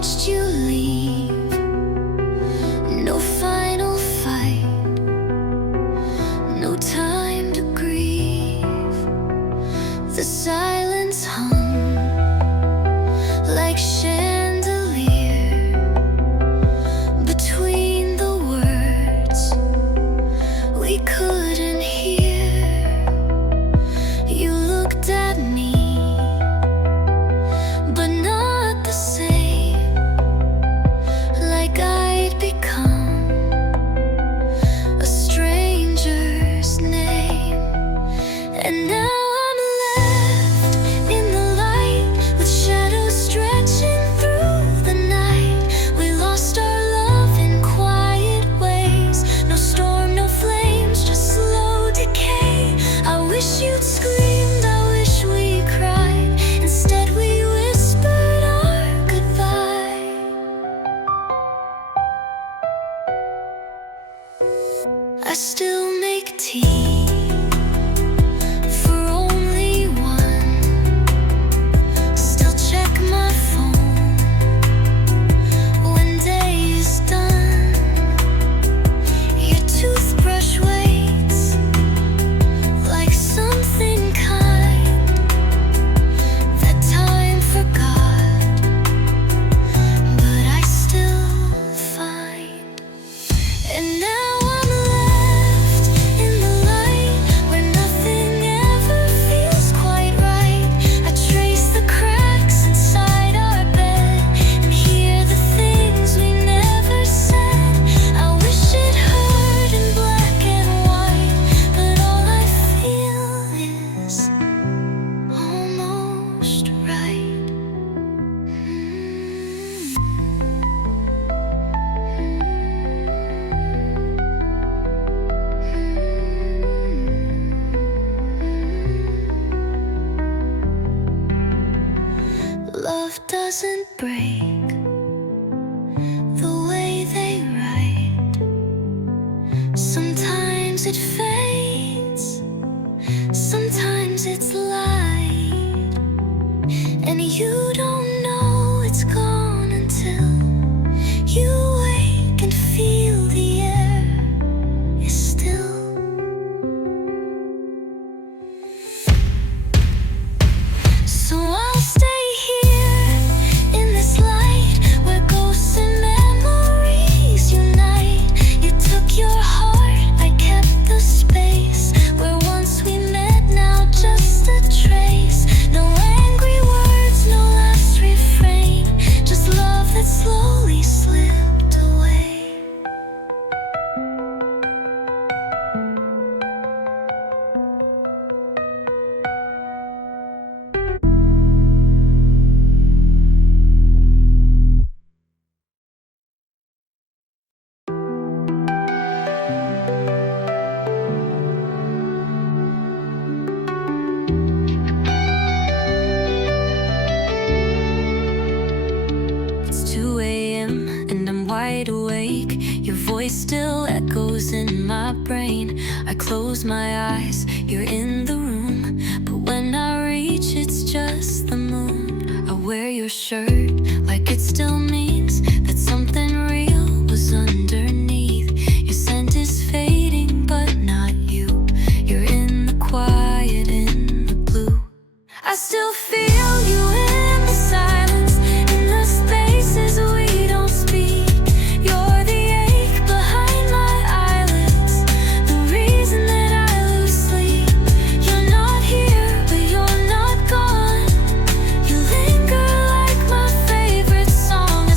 watched you leave. No final fight, no time to grieve. The silence hung like chandelier between the words we couldn't hear. You looked at me, but not the same, like I'd become a stranger's name. And now I'm left in the light, with shadows stretching through the night. We lost our love in quiet ways. No storm, no flames, just slow decay. I wish you'd screamed, I wish we cried. Instead we whispered our goodbye. I still make tea for only one. Still check my phone when day is done. Your toothbrush waits like something kind that time forgot, but I still find. And now I'm left in the light where nothing ever feels quite right. I trace the cracks inside our bed and hear the things we never said. I wish it hurt in black and white, but all I feel is almost right. Love doesn't break the way they write. Sometimes it fades, sometimes it's light, and you don't know it's gone until you wake and feel the air is still. So I'll stay here in this light where ghosts and memories unite. You took your heart, I kept the space where once we met, now just a trace. No angry words, no last refrain, just love that slowly slipped away. It's 2 a.m. and I'm wide awake. Your voice still echoes in my brain. I close my eyes, you're in the room, but when I reach, it's just the moon. I wear your shirt like it still means that something real was underneath. Your scent is fading, but not you. You're in the quiet, in the blue. I still feel you in the silence, in the spaces we don't speak. You're the ache behind my eyelids, the reason that I lose sleep. You're not here, but you're not gone. You linger like my favorite song, a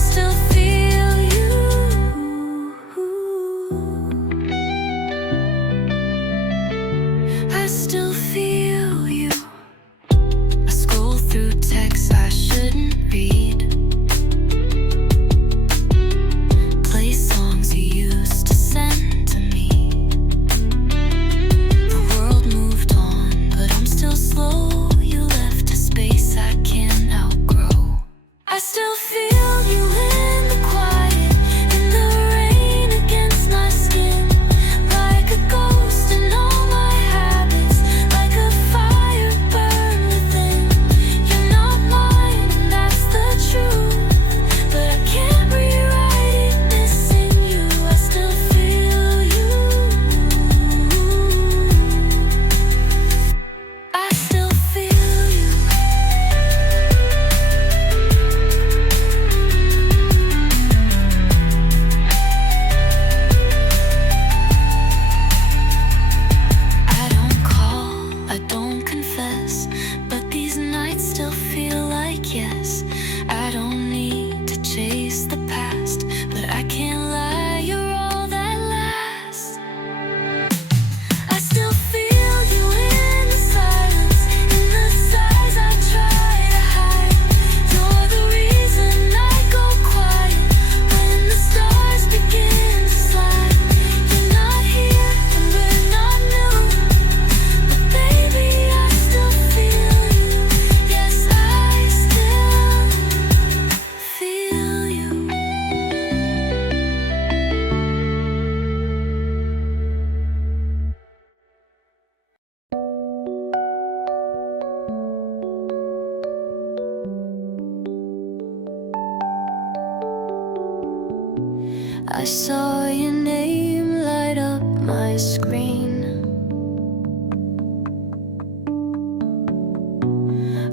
I saw your name light up my screen.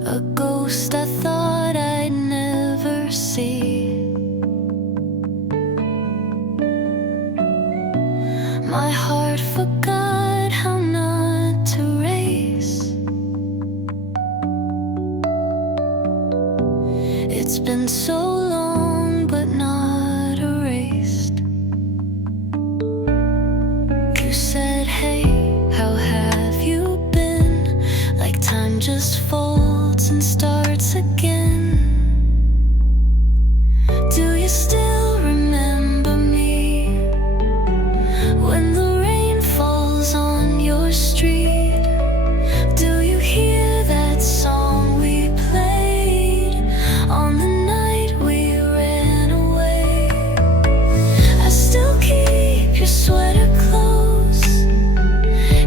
A ghost I thought I'd never see. My heart forgot how not to race. It's been so long but not erased. You said, hey, how have you been? Like time just folds and starts again. Do you still remember me? When the rain falls on your street, do you hear that song we played on the night we ran away? I still keep your sweater close,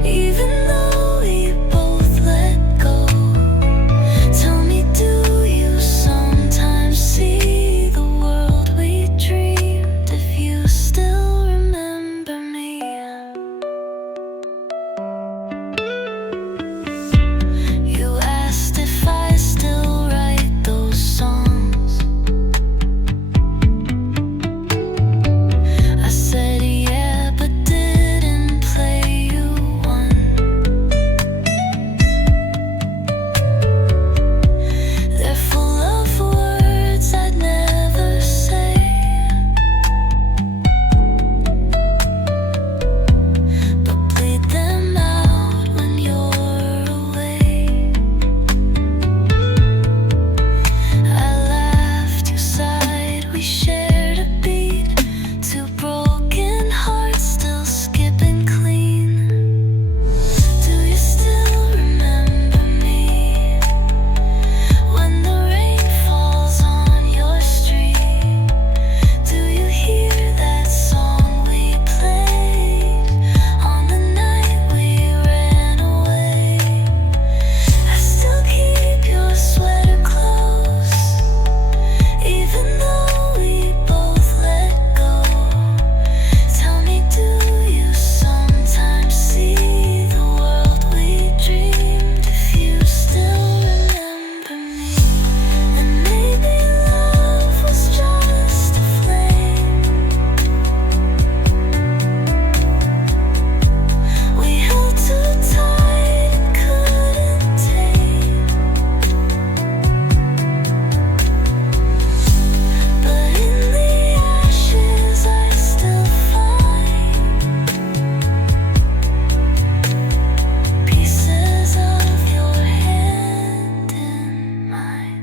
even though we both let go. Tell me, do you sometimes see the world we dreamed? If you still remember me. You asked if I still write those songs. I said yeah, but didn't play you one. They're full of words I'd never say, but bleed them out when you're away. I laughed, you sighed, we shared a beat. Two broken hearts still skipping clean. Do you still remember me? When the rain falls on your street, do you hear that song we played on the night we ran away? I still keep your sweater close, even though we both let go. Tell me, do you sometimes see the world we dreamed? If you still remember me. And maybe love was just a flame we held too tight and couldn't tame. But in the ashes I still find pieces of your hand in mine.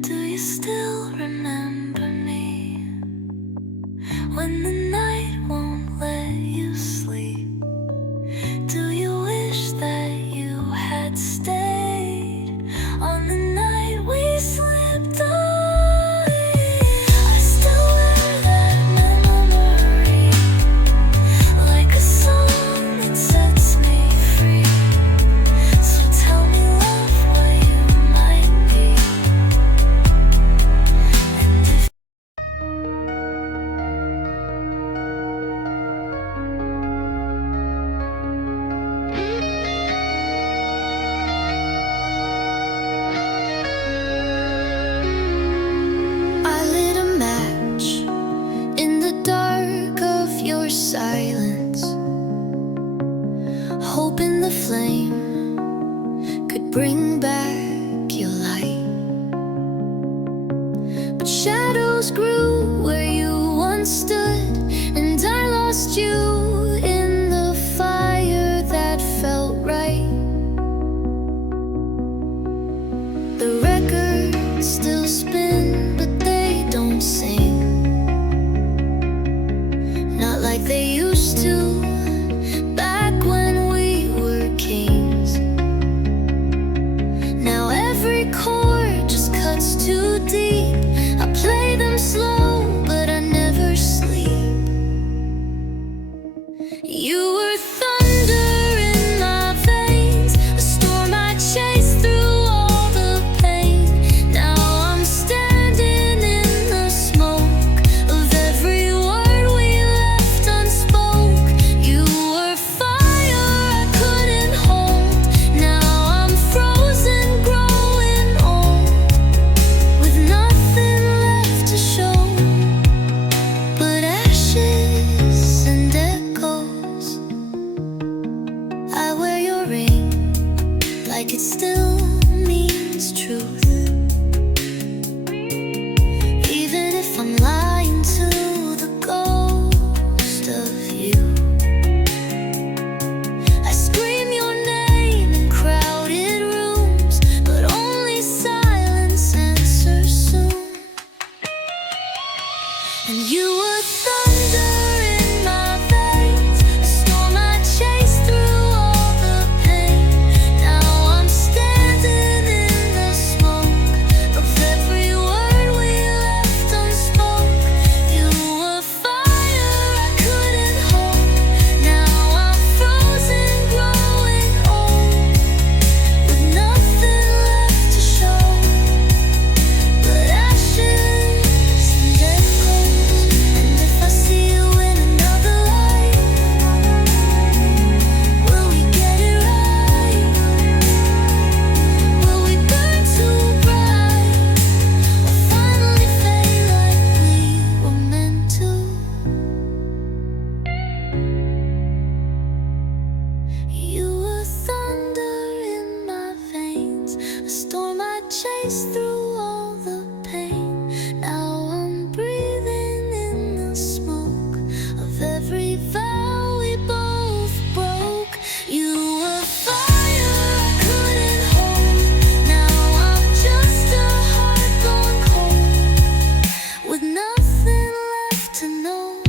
Do you still remember me? When the night won't let you sleep, do you wish that you had stayed on the night we slipped away? I still wear that memory like a song that sets me free. So tell me, love, what you might be. And if I lit a match in the dark of your silence, hoping the flame could bring back your light. But shadows grew where you once stood, and I lost you in the fire that felt right. The records still spin, but they don't sing, not like they used to back when we were kings. Now every chord just cuts too deep. I play them slow, but I never sleep. You were thunder in my veins, a storm I face through all the pain. Now I'm breathing in the smoke of every vow we both broke. You were fire I couldn't hold. Now I'm just a heart gone cold, with nothing left to know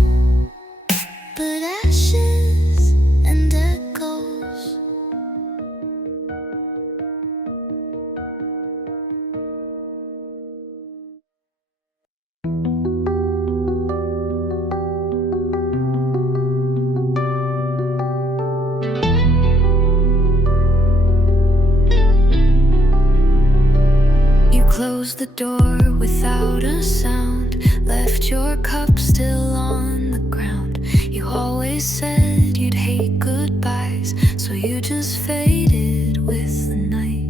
but ashes and echoes. You closed the door without a sound, left your cup still on the ground. You always said you'd hate goodbyes, so you just faded with the night.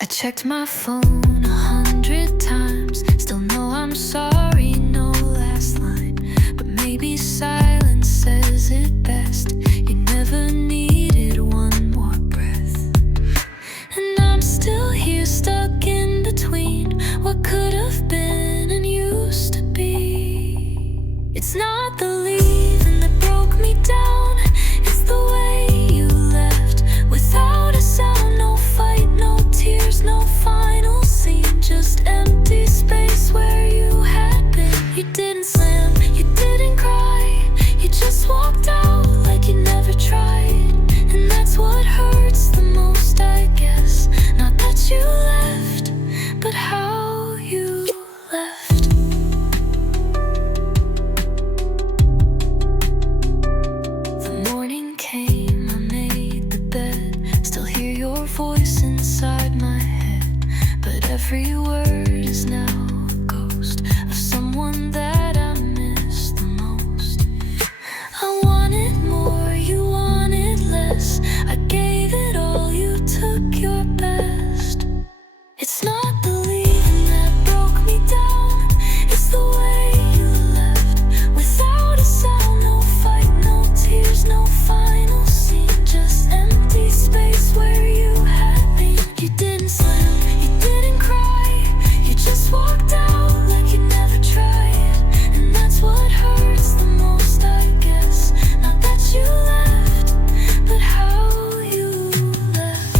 I checked my phone 100 times, still know I'm sorry, no last line. But maybe silence says it best. You never needed one more breath. And I'm still here, stuck in between what could have been and used to be. It's not the leaving that broke me down, it's the way you left without a sound. No fight, no tears, no final scene, just empty space where you had been. You didn't slam, you didn't cry, you just walked out like you never tried. And that's what hurts the most, I guess. Not that you left, but how you left. The morning came, I made the bed, still hear your voice inside my head. But every word is now a ghost of someone that I miss the most. I wanted more, you wanted less. I gave it all, you took your best. It's not the leaving that broke me down, it's the way you left without a sound. No fight, no tears, no final scene, just empty space where you had been. You didn't slam, you didn't cry, you just walked out like you never tried. And that's what hurts the most, I guess. Not that you left, but how you left.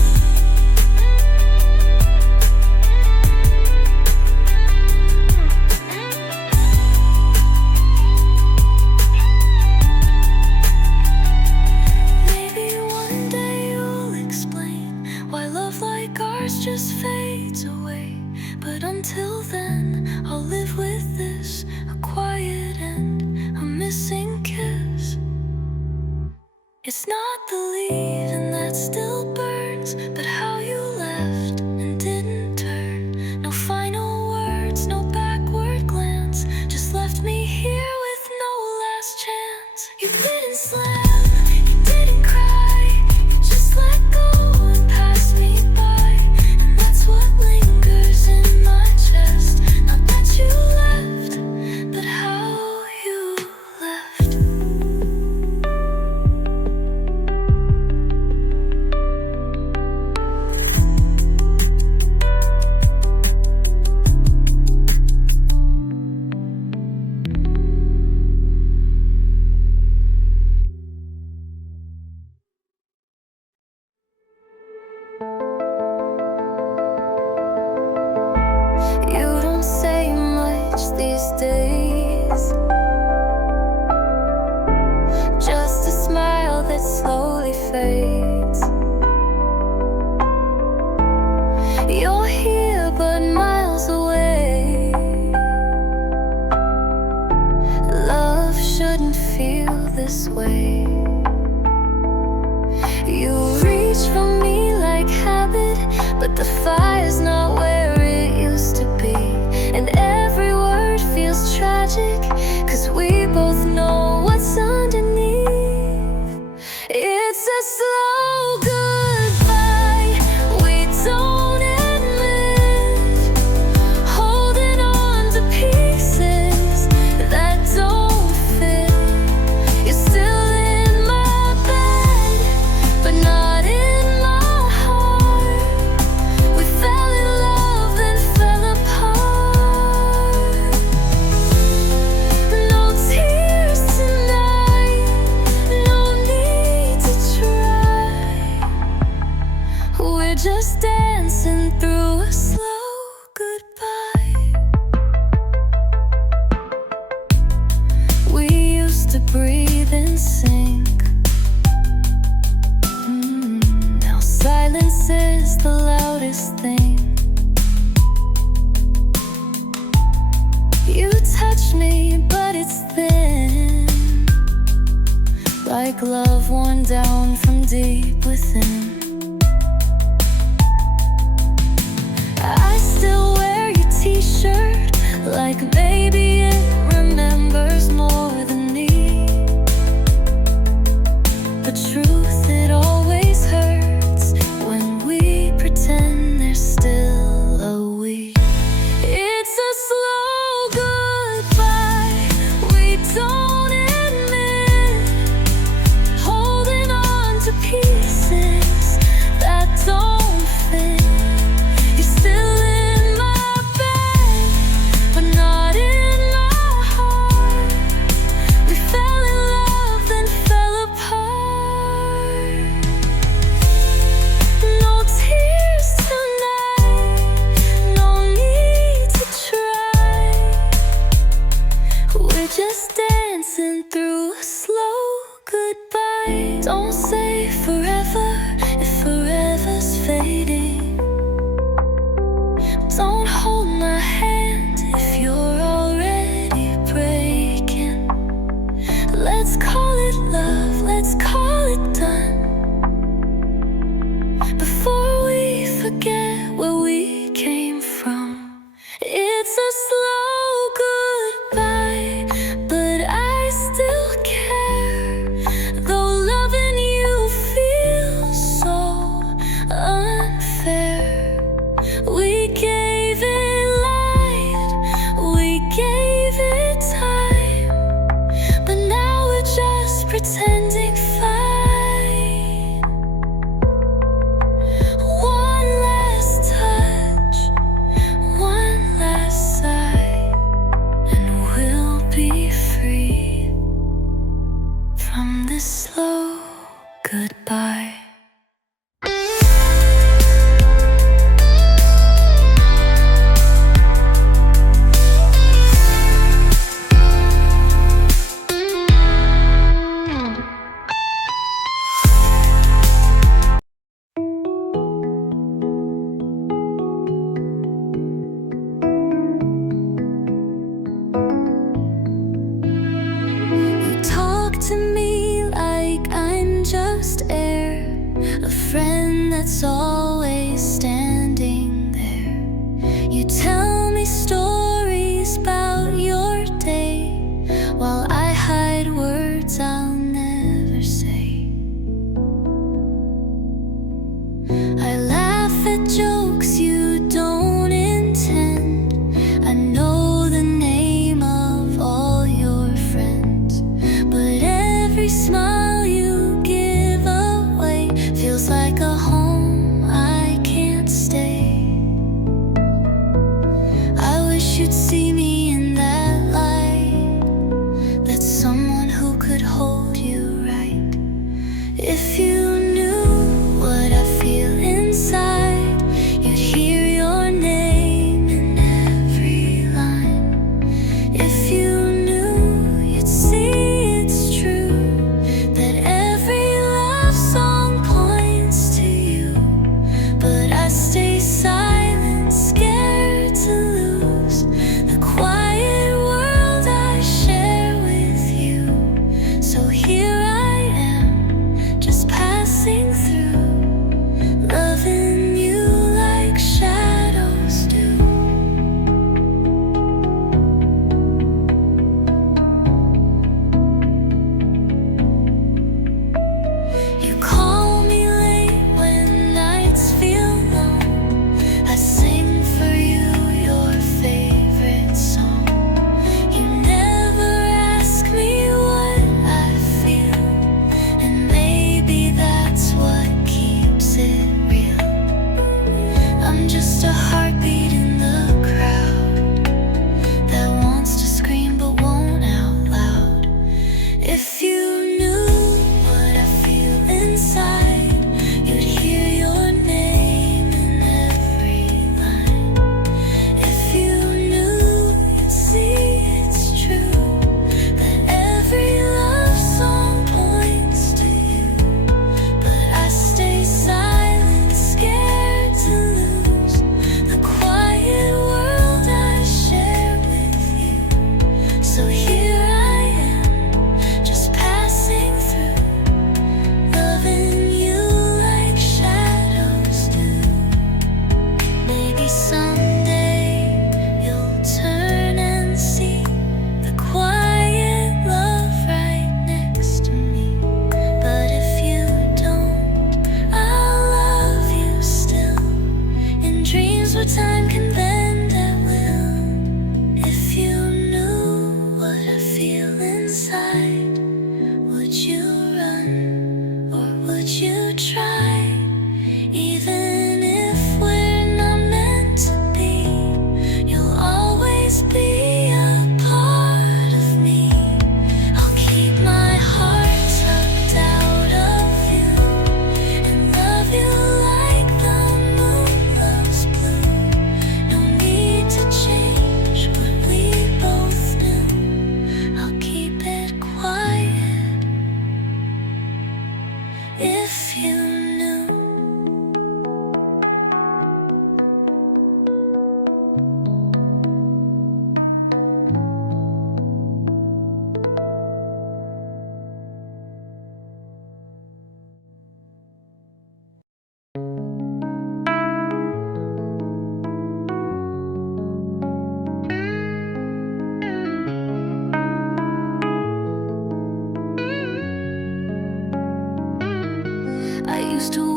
Maybe one day you'll explain why love like ours just fades away. But until then, I'll live with this, a quiet end, a missing kiss. It's not the leaving that still burns, but how you left and didn't turn. No final words, no backward glance, just left me here with no last chance. You didn't slam, you didn't cry, you just let go and passed me by. And that's what lingers in my chest. Not that you left, but how you left. You don't say much these days, just a smile that slowly fades. You're here but miles away. Love shouldn't feel this way. You reach for me like habit, but the fire's not where it used to be. And every word feels tragic, 'cause we both know what's underneath. It's a slow goodbye we don't admit, holding on to pieces that don't fit. You're still in my bed, touch me, but it's thin, like love worn down from deep within. I still wear your t-shirt, like maybe it remembers more than me. The truth, it always hurts when we pretend there's still a we. It's a slow goodbye we don't admit, holding on to pieces that don't fit. You're still in my bed, but not in my heart. We fell in love, then fell apart. No tears tonight, no need to try. We're just dancing through a slow goodbye. Don't say forever if forever's fading. Don't hold my hand if you're already breaking. Let's call it love, let's call it done, before we forget where we came from. It's a slow goodbye, but I still care, though loving you feels so unfair. We gave it light, we gave it time, but now we're just pretending fine. One last touch, one last sigh, and we'll be free from this slow goodbye. You talk to me like I'm just air, a friend that's always standing there. You tell me stories about your day, while I hide words I'll never say. I laugh at jokes you don't intend. I know the name of all your friends, but every smile you give away feels like a home I can't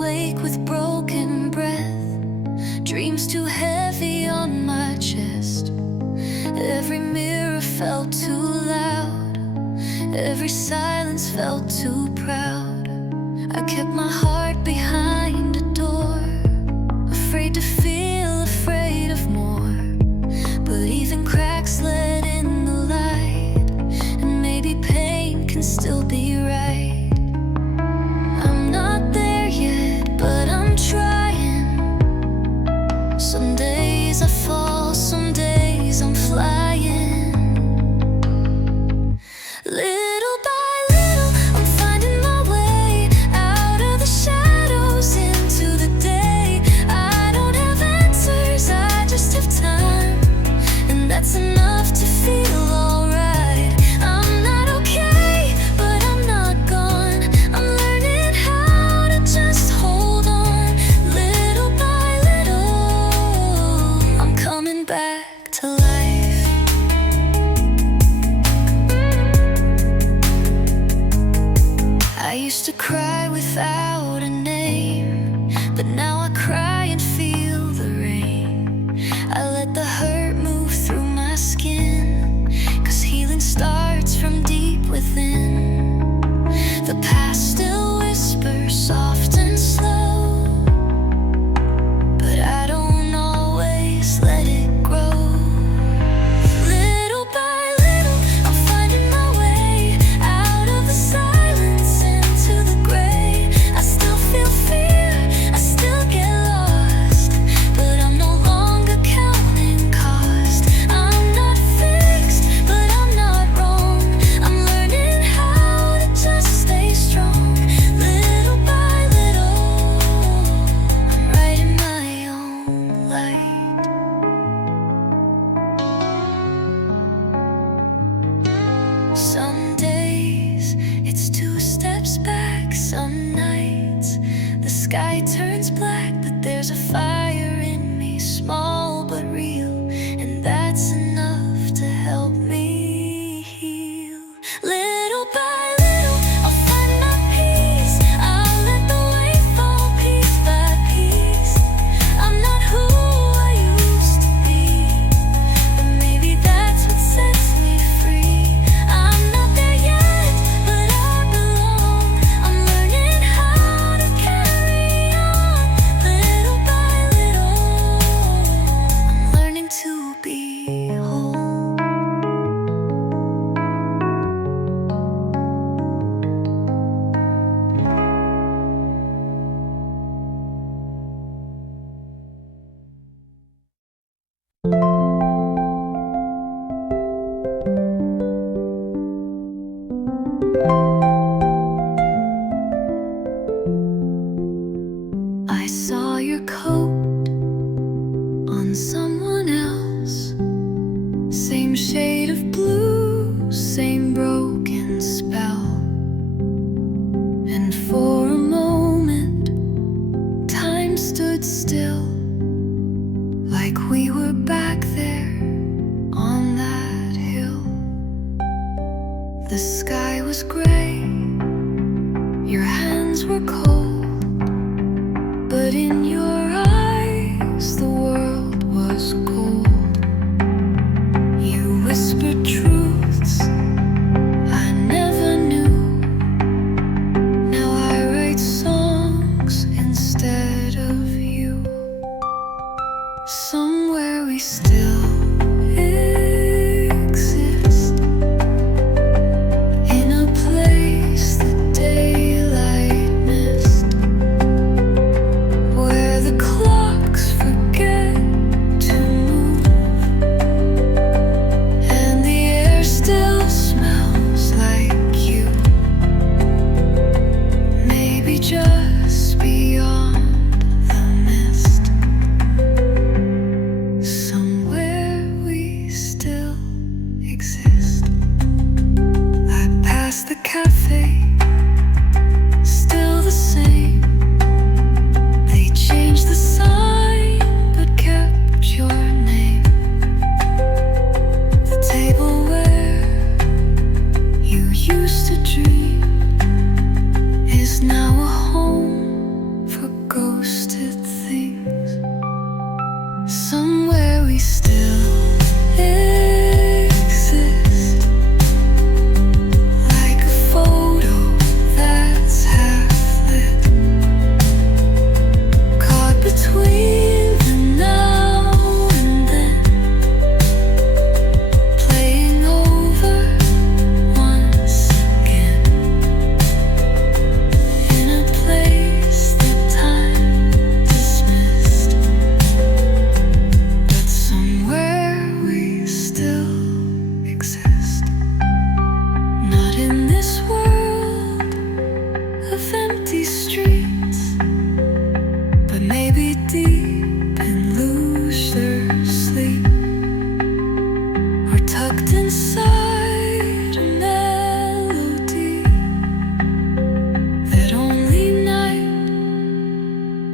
awake with broken breath, dreams too heavy on my chest. Every mirror felt too loud, every silence felt too proud. I kept my heart behind a door, afraid to feel, afraid of more. But even cracks let in the light, and maybe pain can still be right. I'm not there yet, but I'm trying. Some days I fall, some days I'm flying. Little by little, I'm finding my way out of the shadows into the day. I don't have answers, I just have time, and that's enough to feel alright. I'm not okay, but I'm not gone. I'm learning how to just hold on. Little by little, I'm coming back to life. I used to cry without a name, but now I cry and feel the rain. I let the hurt move through my skin, 'cause healing starts from deep within. The past still whispers soft and slow, but I don't always let it grow. Little by little, I'm finding my way out of the silence into the gray. I still feel fear, I still get lost, but I'm no longer counting cost. I'm not fixed, but I'm not wrong. I'm learning how to just stay strong. Little by little, I'm writing my own light. Some days it's 2 steps back, some nights the sky turns black, but there's a fire in me, small but real, and that's enough to help me heal. Little by little, I'll find my peace. I'll let the weight fall piece by piece. I'm not who I used to be, but maybe that's what sets me free. I'm not there yet, but I belong. I'm learning how to carry on. Little by little, I'm learning to be whole. I saw your coat on someone else, same shade of blue, same broken spell. And for a moment, time stood still, like we were back there on that hill. The sky was gray, your hands were cold, but in your eyes the world was gold. You whispered truths I never knew. Now I write songs instead of you. Somewhere we still exist, in a place the daylight missed, where the clocks forget to move, and the exist. Not in this world of empty streets, but maybe deep in looser sleep, or tucked inside a melody that only night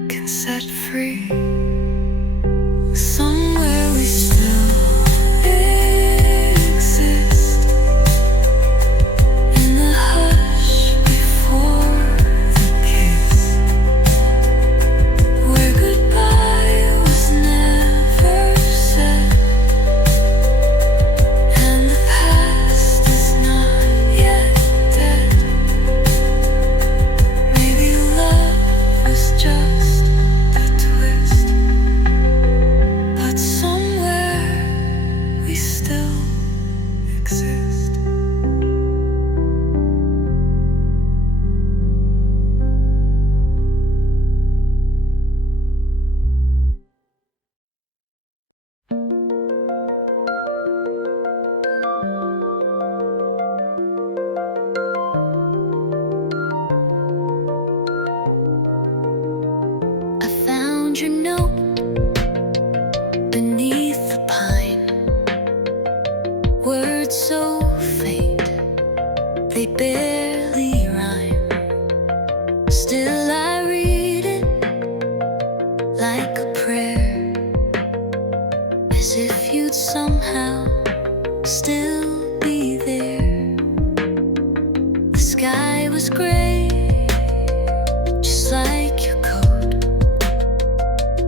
can set free. Somewhere we still exist, in the hush before the kiss, where goodbye was never said, and the past is not yet dead. Maybe love was just a twist, but somewhere we still exist. I found your note beneath the pine, words so faint they barely rhyme. Still I read it like a prayer, as if you'd somehow still be there. The sky was gray, just like your coat,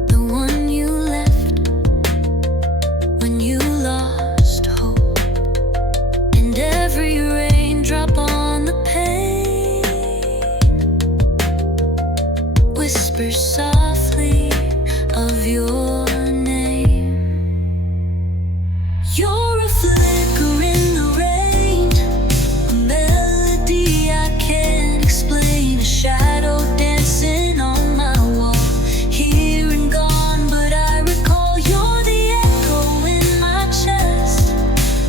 the one you left when you lost hope. And every raindrop on the pane whispers softly of your name. You're a flicker in the rain, a melody I can't explain, a shadow dancing on my wall, here and gone, but I recall you're the echo in my chest,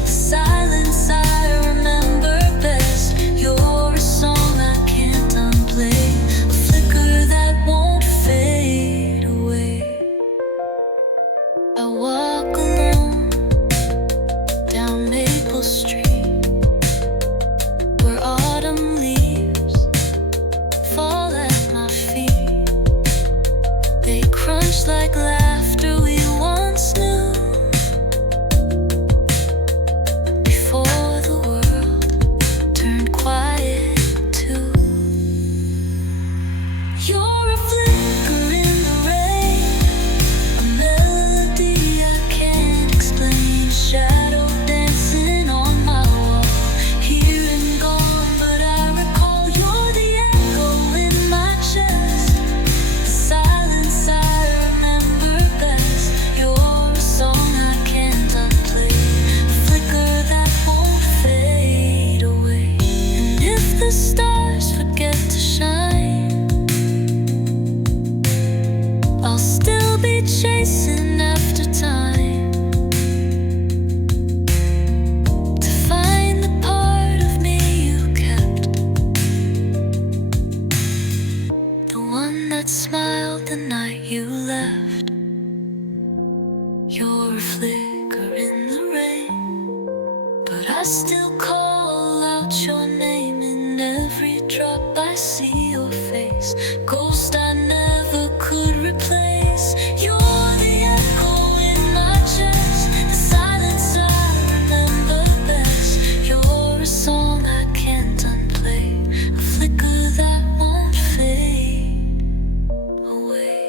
the silence I remember best. You're a song I can't unplay, a flicker that won't fade away. I walk alone down Maple Street, where autumn leaves fall at my feet. They crunch like laughter we once knew, before the world turned quiet too. You're a flicker in the rain, a melody I can't explain, shadow dancing on my wall, here and gone, but I recall you're the echo in my chest, the silence I remember best. You're a song I can't unplay, a flicker that won't fade away. And if the stars forget to shine, I'll still be chasing after time, to find the part of me you kept, the one that smiled the night you left. You're a flicker in the rain, but I still call out your name in every drop I see your face, ghost I never could replace. You're the echo in my chest, the silence I remember best. You're a song I can't unplay, a flicker that won't fade away.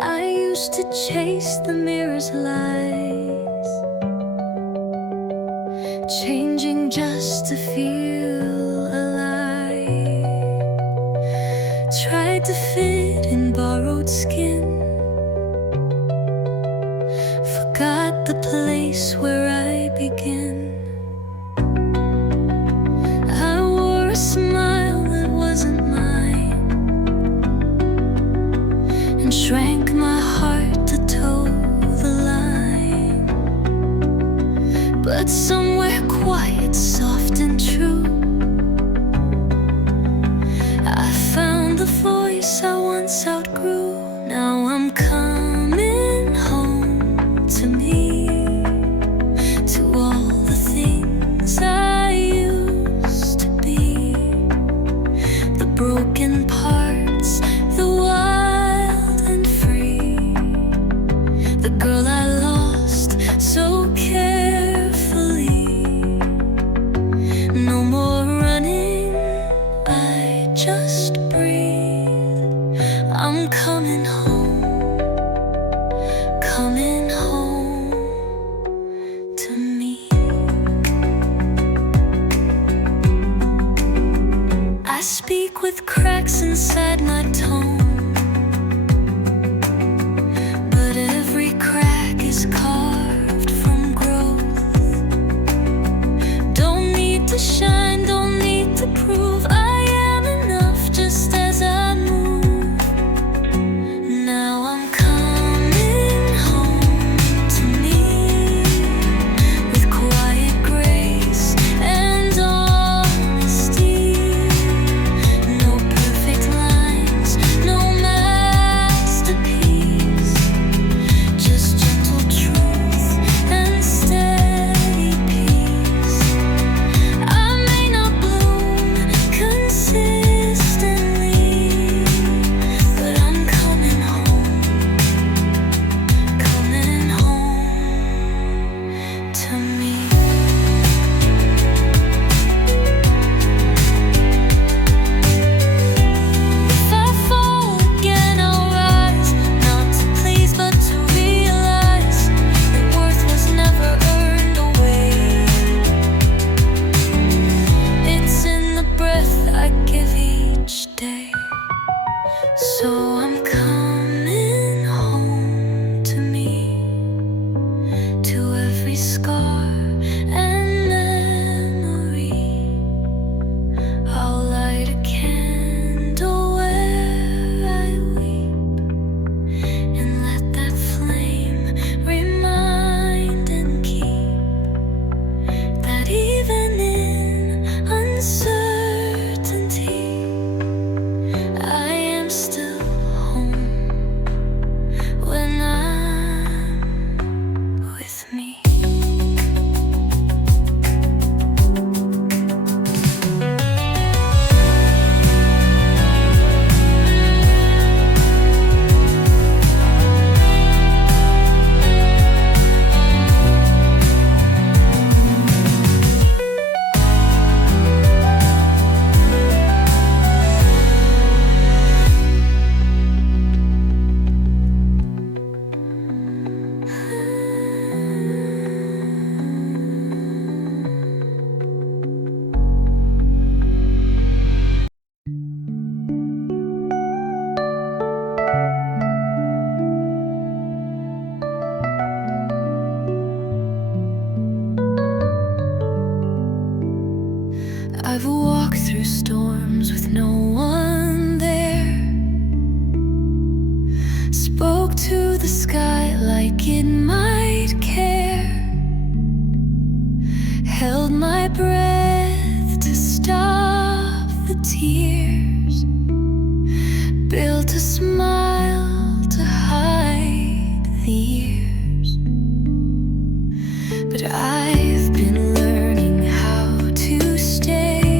I used to chase the mirror's lies, changing just to feel alive. Tried to fit borrowed skin. Forgot the place where I begin. I wore a smile that wasn't mine, and shrank my heart to toe the line. But somewhere quiet, soft and true, I found the voice I once outgrew. Now I'm coming home to me, to all the things I used to be, the broken parts, the wild and free, the girl I lost so carefully. No more running, I just breathe. I'm coming home, coming home to me. I speak with cracks inside my tone, but every crack is carved from growth. Don't need to shine, don't need to prove I am enough just as I move. Now I'm coming home to me, with quiet grace and honesty. No perfect lines, no masterpiece, just gentle truth and steady peace. I may not bloom consistently, but I'm coming home to me. If I fall again, I'll rise, not to please but to realize that worth was never earned away. It's in the breath I give each day. So I'm coming home to me, to every scar and memory. I'll light a candle where I weep, and let that flame remind and keep that even in uncertainty, I am still home when I'm with me. I've walked through storms with no one there, spoke to the sky like it might care, held my breath to stop the tears, built a smile to hide the years. But I've been learning how to stay,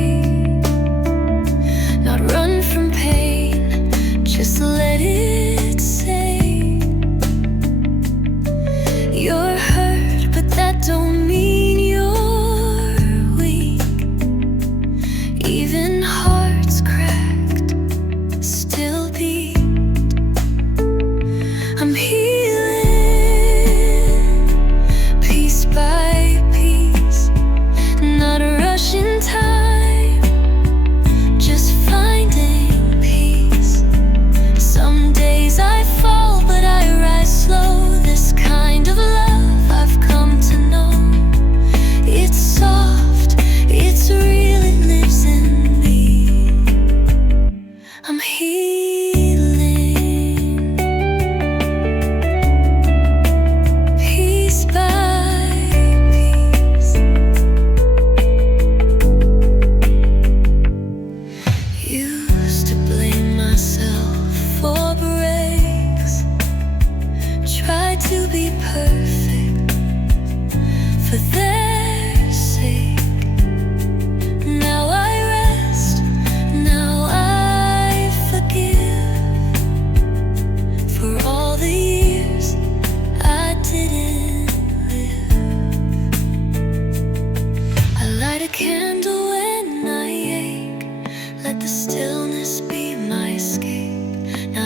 not run from pain, just let it say, you're hurt, but that don't mean you're weak. Even hearts cracked still beat. I'm healing piece by piece, not rushing time, just finding peace. Someday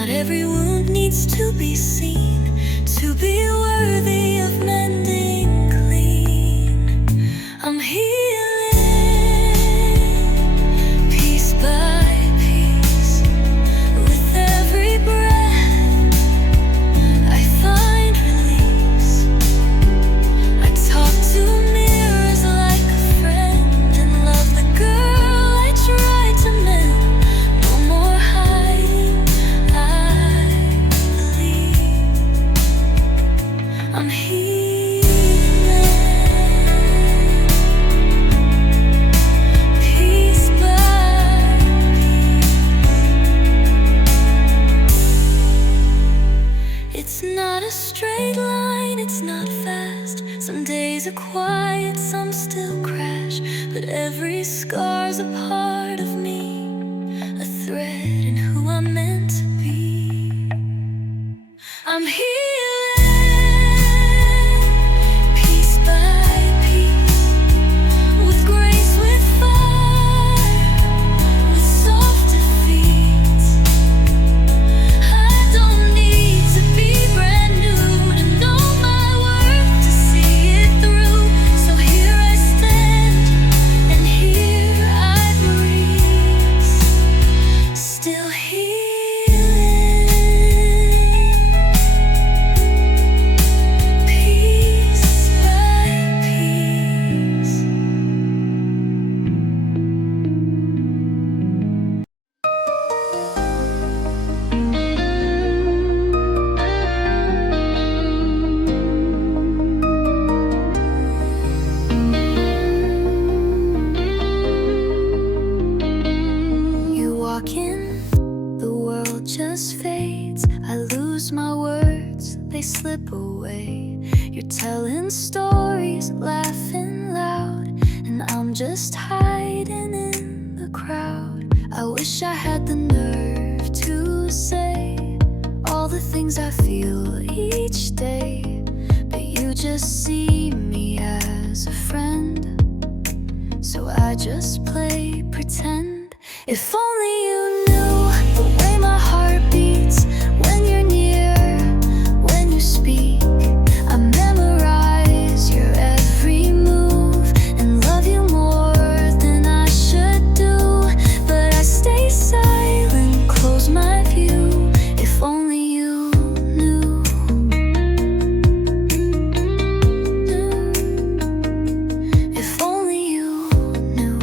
Not every wound needs to be seen to be worthy of mending clean. I'm healing piece by piece. With every breath I find release. I talk to mirrors like a friend and love the girl I tried to mend. No more hiding, I believe. I'm healing piece by piece. It's not a straight line, it's not fast. Some days are quiet, some still crash. But every scar's a part of me, a thread in who I'm meant to be. I'm healing piece by piece. With grace, with fire, with soft defeats. I don't need to be brand new to know my worth, to see it through. So here I stand, and here I breathe. Still healing piece by piece. You walk in, the world just fades. I lose my words, they slip away. You're telling stories, laughing loud, and I'm just hiding in the crowd. I wish I had the nerve to say all the things I feel each day, but you just see me as a friend, so I just play pretend. If only you knew the way my heart beats when you're near, when you speak. I memorize your every move and love you more than I should do. But I stay silent, close my view. If only you knew. If only you knew.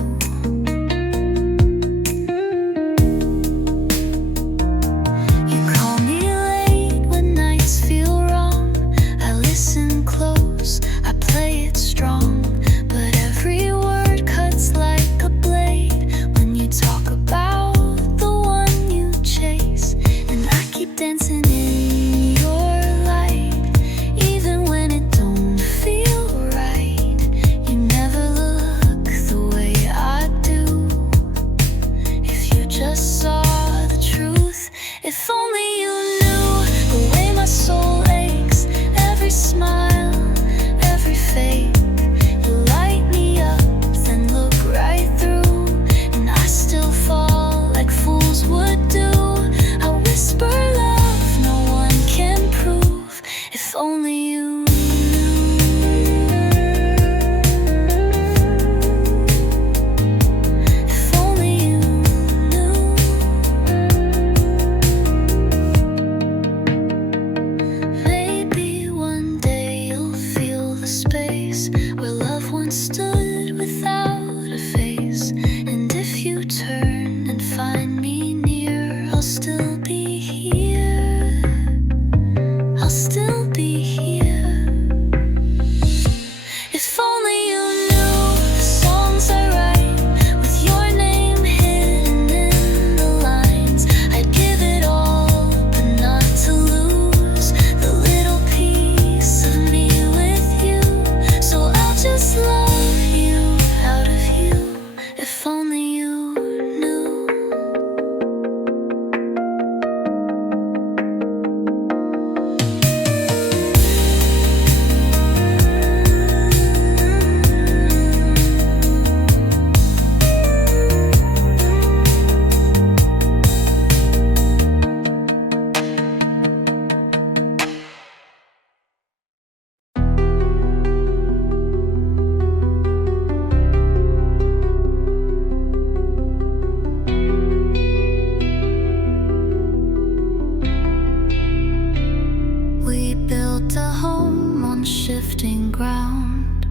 built a home on shifting ground.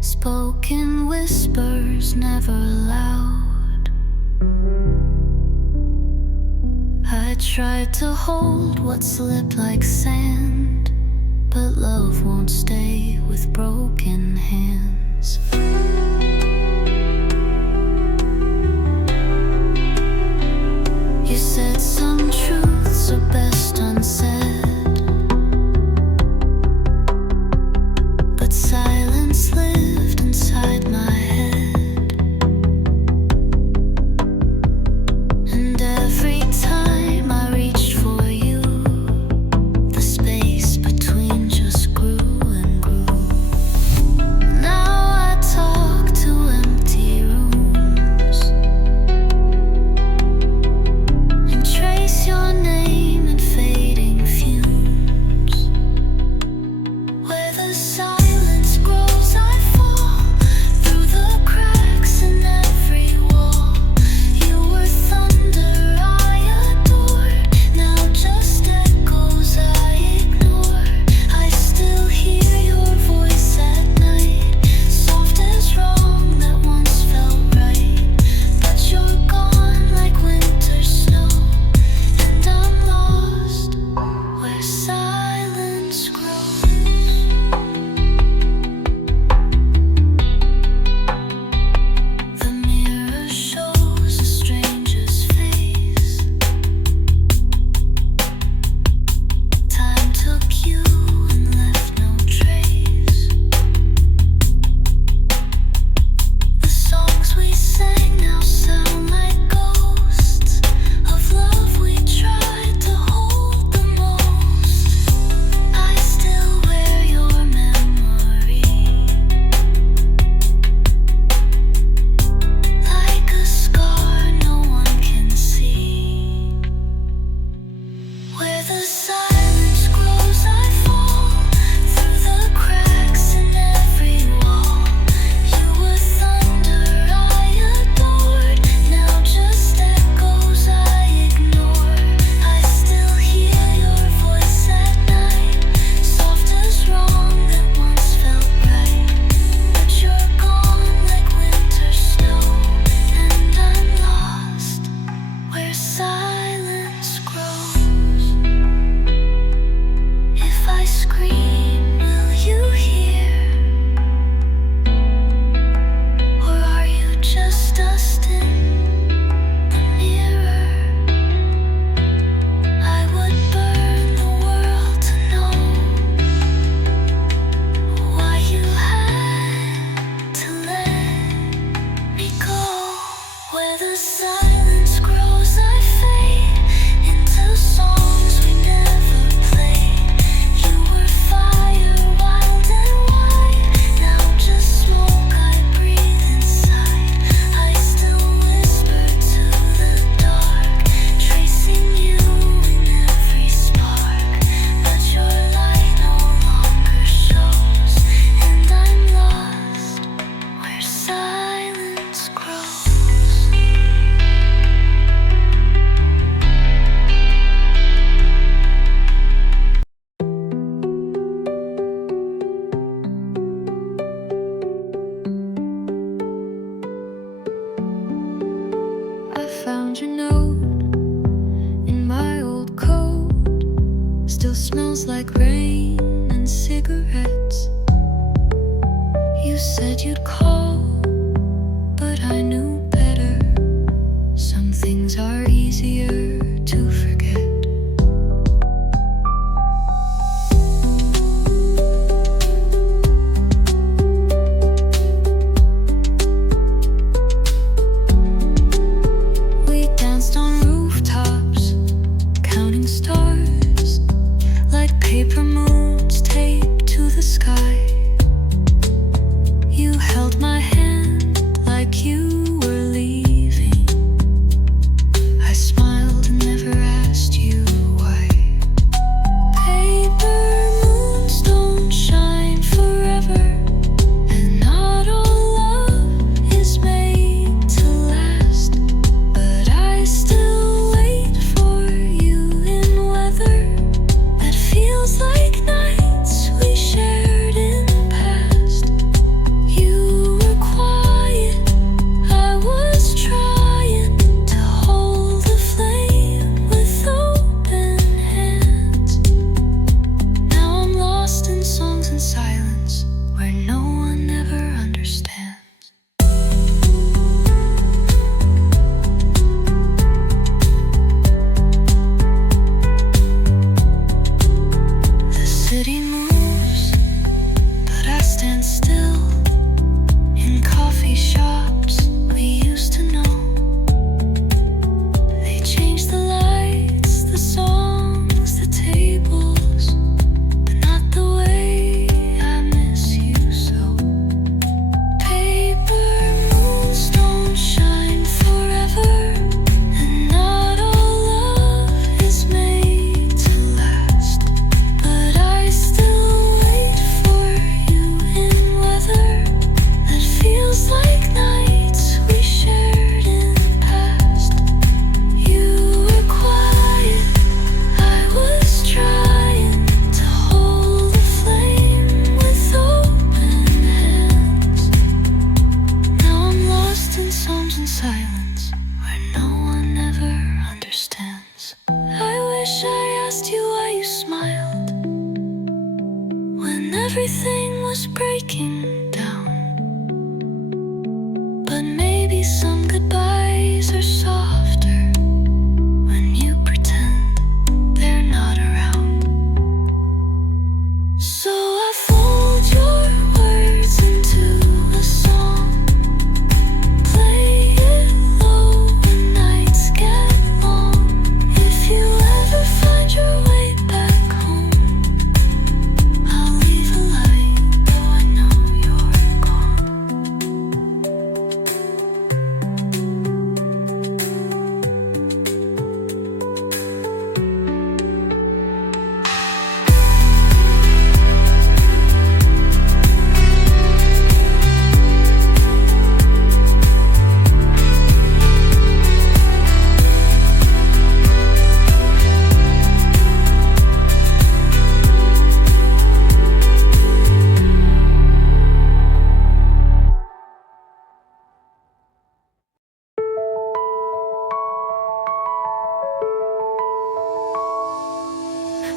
Spoken whispers, never loud. I tried to hold what slipped like sand, but love won't stay with broken hands. You said some truths are best unsaid, but silence lived inside my head. And every time I reached for you, the space between just grew and grew. Now I talk to empty rooms and trace your name in fading fumes. Where the silence grows, I fall through the cracks in every wall. You were thunder I adored, now just echoes I ignore. I still hear your voice at night, soft as wrong that once felt right. But you're gone like winter snow, and I'm lost where silence grows. The mirror shows a stranger's face. Time took you and left no trace. The songs we sang now sound like ghosts of love we tried to hold the most. I still wear your memory like a scar no one can see. Where the silence grows, I fall through the cracks in every wall. You were thunder I adored, now just echoes I ignore. I still hear your voice at night, soft as wrong that once felt right. But you're gone like winter snow, and I'm lost where silence grows. If I scream, will you hear? Or are you just dust in the mirror? I would burn the world to know why you had to let me go. Where the silence grows, I fade into songs we never played. You were fire, wild and wide, now just smoke I breathe inside. I still whisper to the dark, tracing you in every spark. But your light no longer shows, and I'm lost where silence grows. I found your note in my old coat, still smells like rain and cigarettes. You said you'd call, but I knew better. Some things are easier to forget. We danced on rooftops, counting stars like paper moons taped to the sky. You held my hand like you were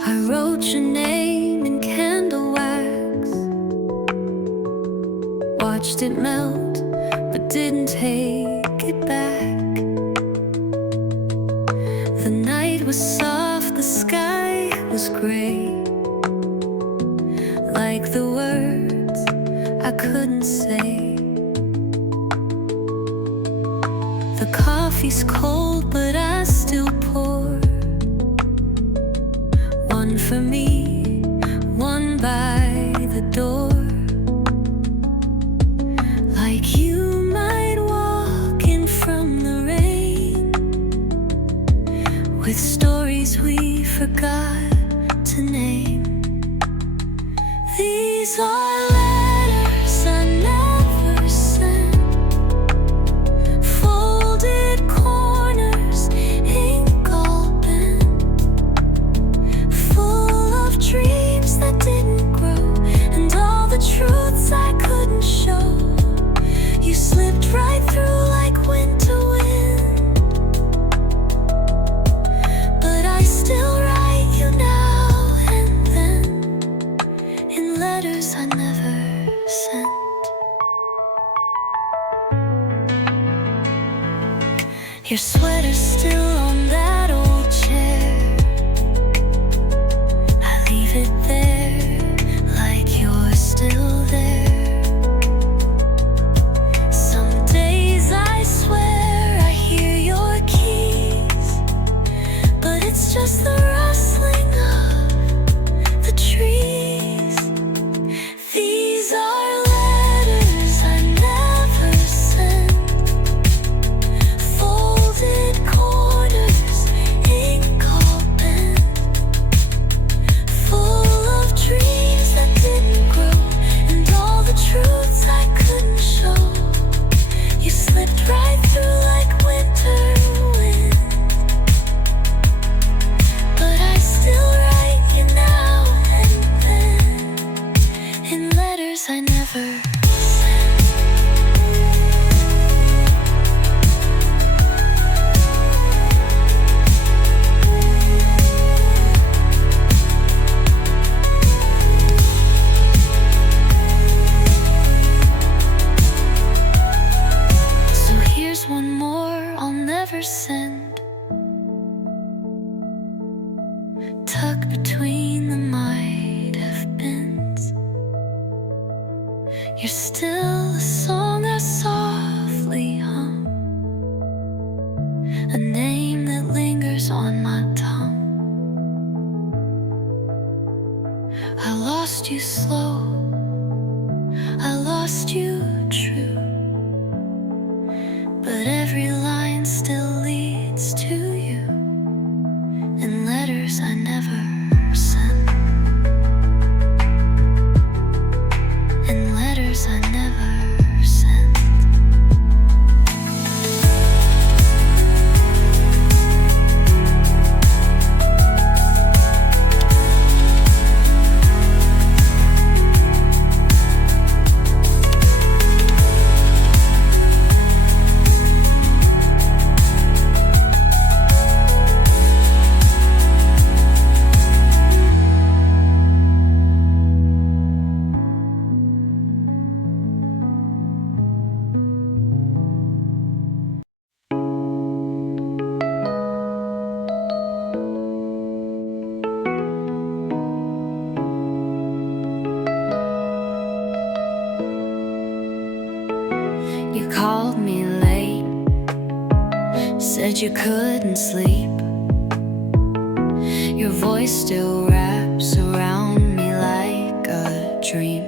I wrote your name in candle wax, watched it melt, but didn't take it back. The night was soft, the sky was gray, like the words I couldn't say. The coffee's cold, but I still pour. One for me, one by the door. Like you might walk in from the rain, with stories we forgot to name. These are letters I never sent, folded corners, ink all bent, full of dreams that didn't grow, and all the truths I couldn't show. You slipped right through like winter wind, but I still write you now and then, in letters I never sent. Your sweater's still on that old chair. I leave it there, like you're still there. Some days I swear I hear your keys, but it's just the rustling of the trees. These are letters I never sent, folded corners, ink all bent, full of dreams that didn't grow, and all the truths I couldn't show. You slipped right through like winter wind, but I still write you now and then, in letters I never sent. So here's one more I'll never send, tucked between the might have beens. You're still a song I softly hum, a name that lingers on my tongue. I lost you slow, I lost you true, but every line still leads to you, in letters I never sent, in letters I never sent. You called me late, said you couldn't sleep. Your voice still wraps around me like a dream.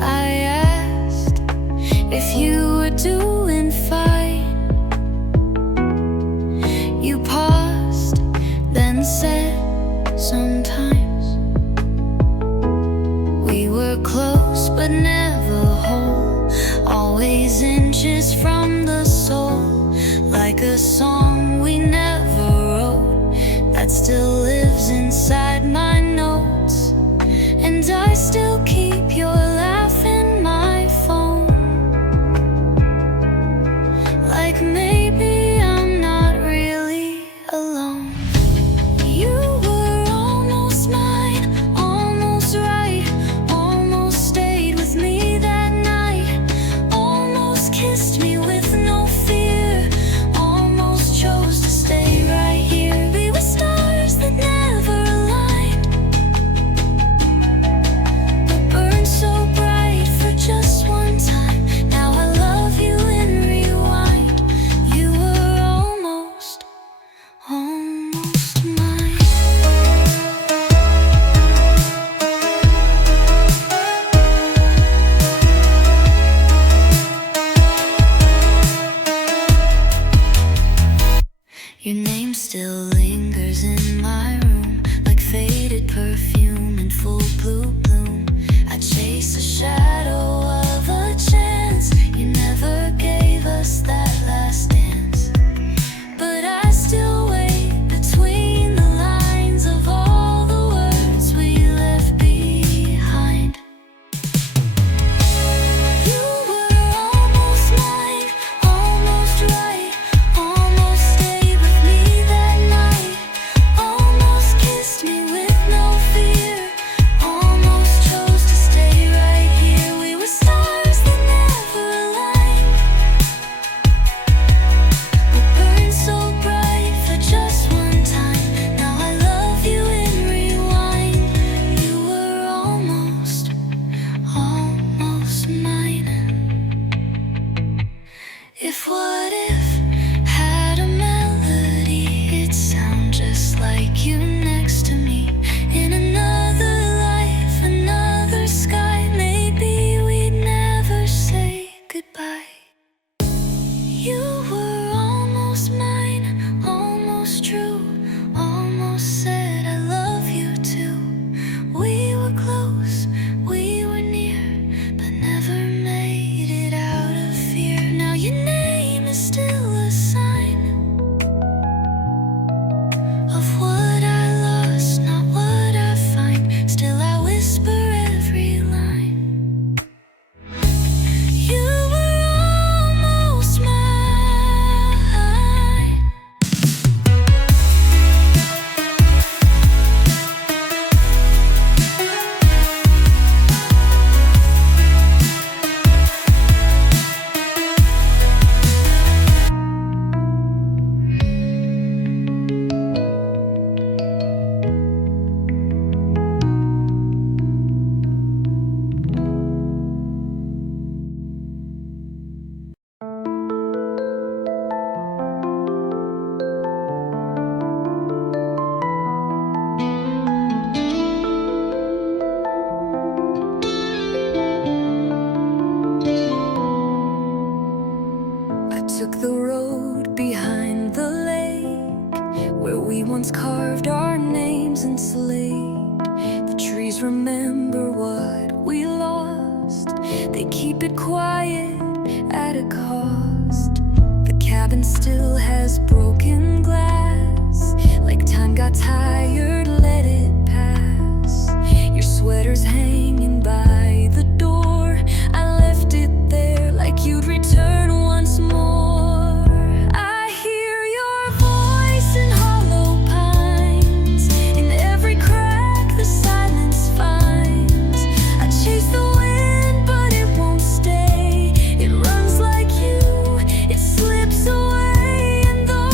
I asked if you were doing fine. You paused, then said, sometimes. We were close but never whole, always inches from the soul, like a song we never wrote, that still lives inside my notes. And I still keep your laugh in my phone, like maybe I'm not really alone. Your name still lingers in my room, like faded perfume in full blue bloom. I chase a shadow of a chance. You never gave us that last dance, but I still wait between the lines of all the words we left behind. You were almost mine, almost right, almost stayed with me that night, almost kissed me with no fear, almost chose to stay right here. We were stars that never aligned, we burned so bright for just one time. Now I love you in rewind. You were almost mine. If what if had a melody, it'd sound just like you next to me. In another life, another sky, maybe we'd never say goodbye. You were almost mine, almost true, almost said I love you too. We were close, we were near, but never made it out of fear. Now your name is still a sign of what I lost, not what I find. Still I whisper every line. You were almost mine. I took the road behind the lake, where we once carved our names in slate. The trees remember what we lost, they keep it quiet at a cost. The cabin still has broken glass, like time got tired, let it pass. Your sweater's hanging by the door, I left it there like you'd return once more. I hear your voice in hollow pines, in every crack the silence finds. I chase the wind but it won't stay, it runs like you, it slips away, and though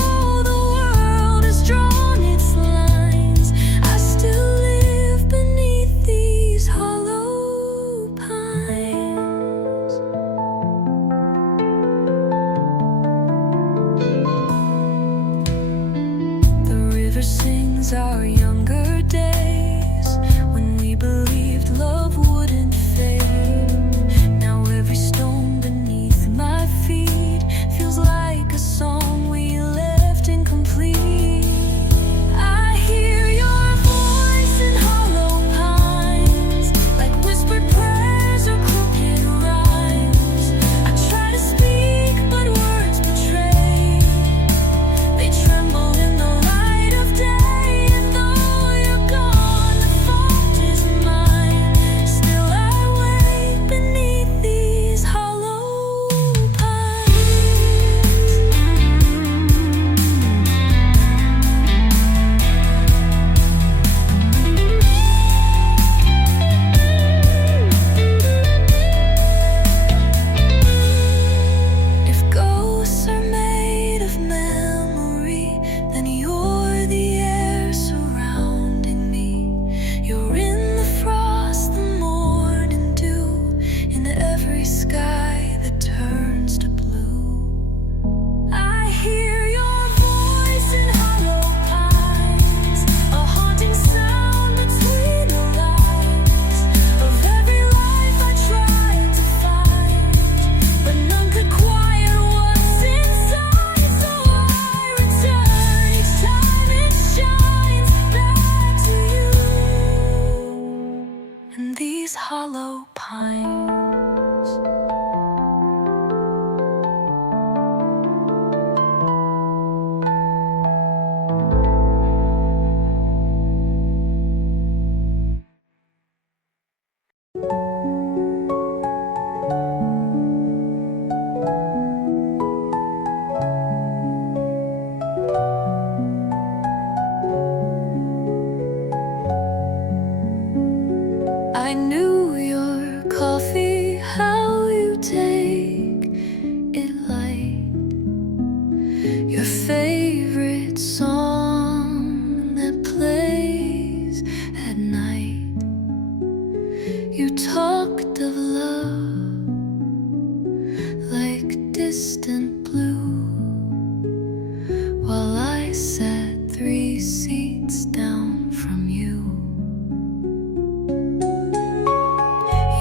I sat 3 seats down from you.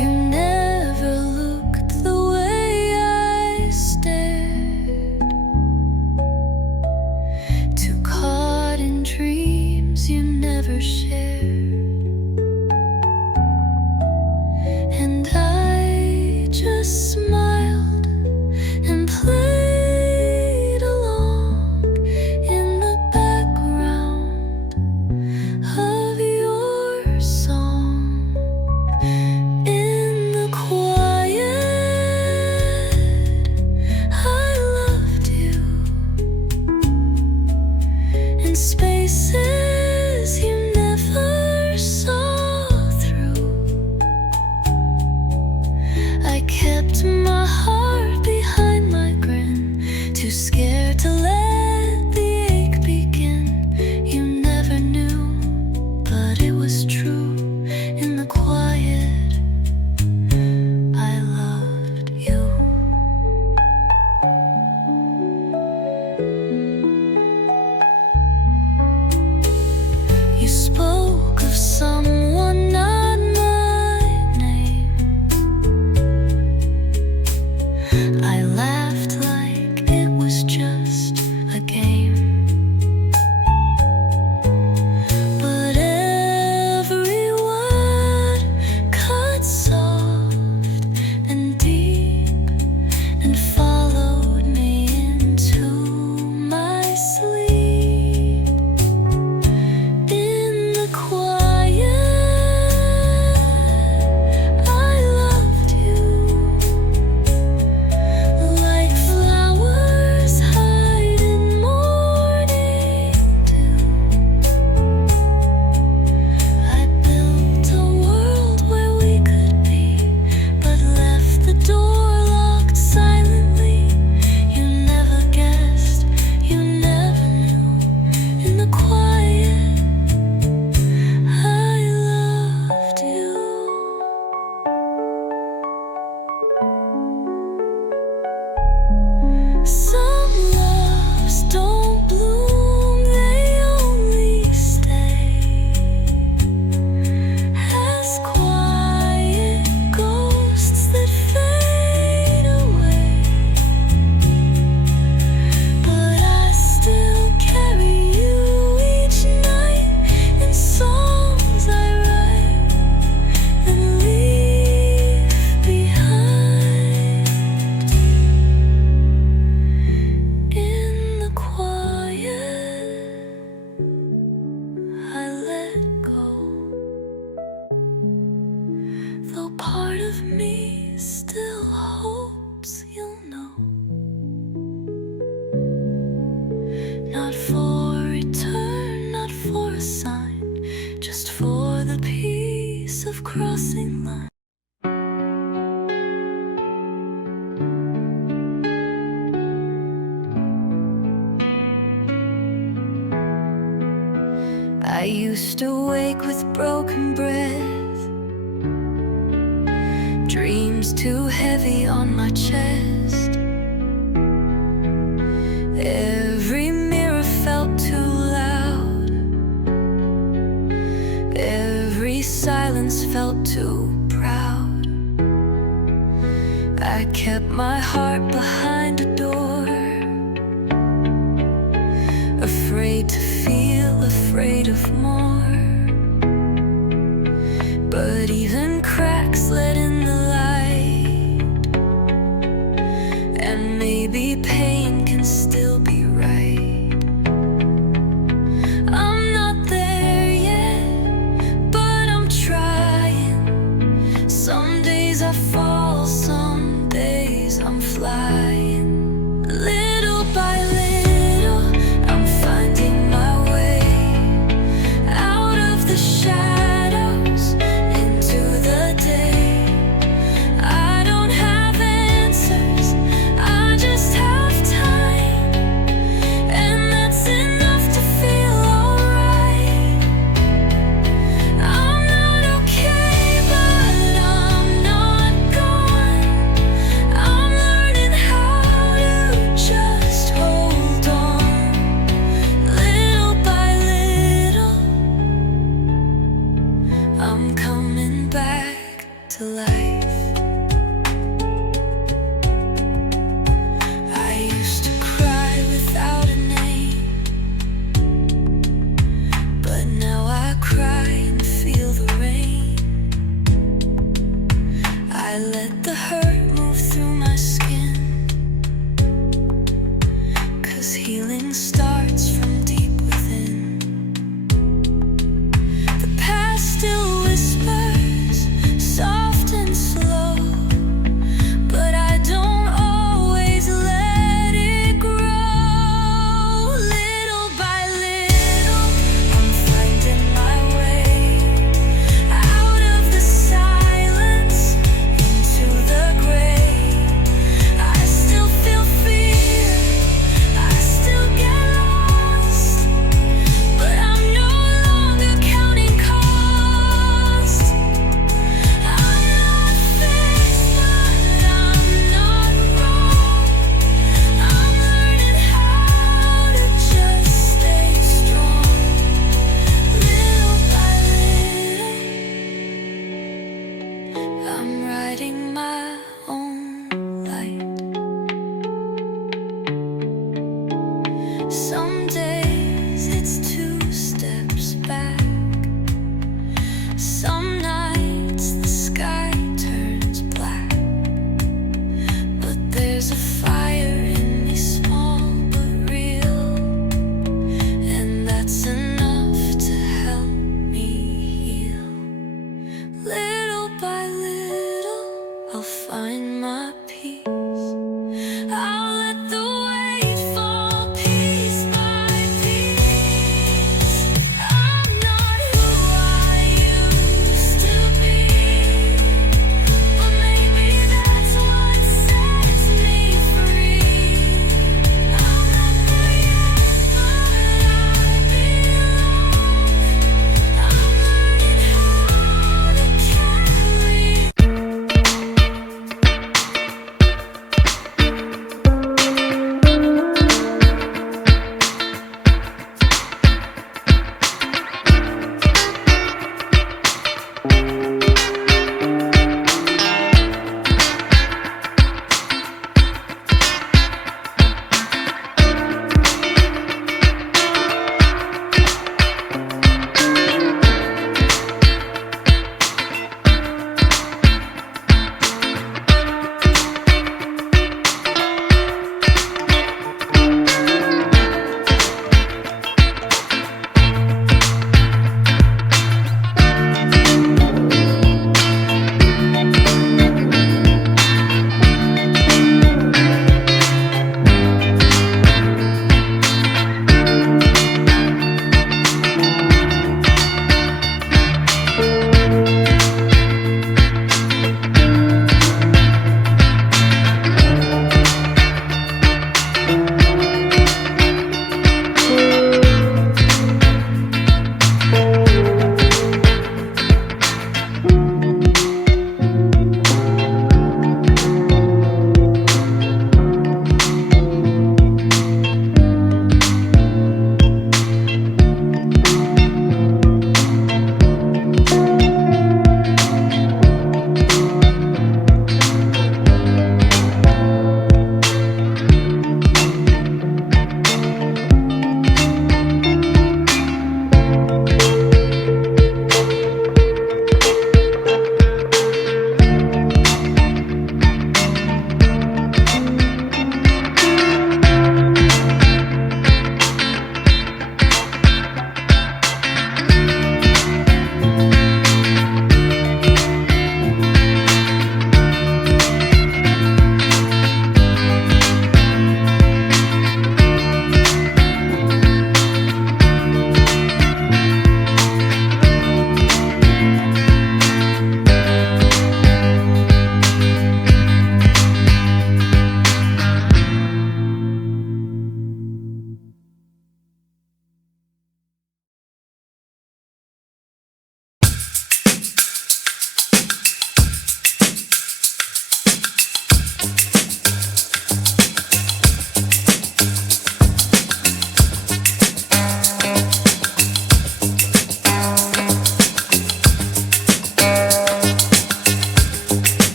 You never looked the way I stared, too caught in dreams you never shared. And I just smiled and played along in the background of your song. In the quiet, I loved you. In spaces you never saw through, I kept my heart behind my grin, too scared to let the ache begin. You never knew, but it was true. In the quiet, I loved you. You spoke of someone, not my name. I laughed like it was just a game. But every word cut soft and deep and followed me into my sleep. In the quiet, I loved you. Like flowers hide in morning dew, I built a world where we could be, but left the door locked silently. You never guessed, you never knew. In the quiet, I loved you. Some loves don't bloom, they only stay as quiet ghosts that fade away. But I still carry you each night in songs I write and leave behind. In the quiet, I let go, though part of me still hopes you'll know. Not for return, not for a sign, just for the peace of crossing lines. I used to wake with broken breath, dreams too heavy on my chest. Every mirror felt too loud, every silence felt too proud. I kept my heart behind a door, afraid to feel, afraid of more. But even cracks let in the light, and maybe pain can still be right. I'm not there yet, but I'm trying. Some days I fall, some days I'm flying. Little by little, I'm finding my way out of the shadows into the Some days it's too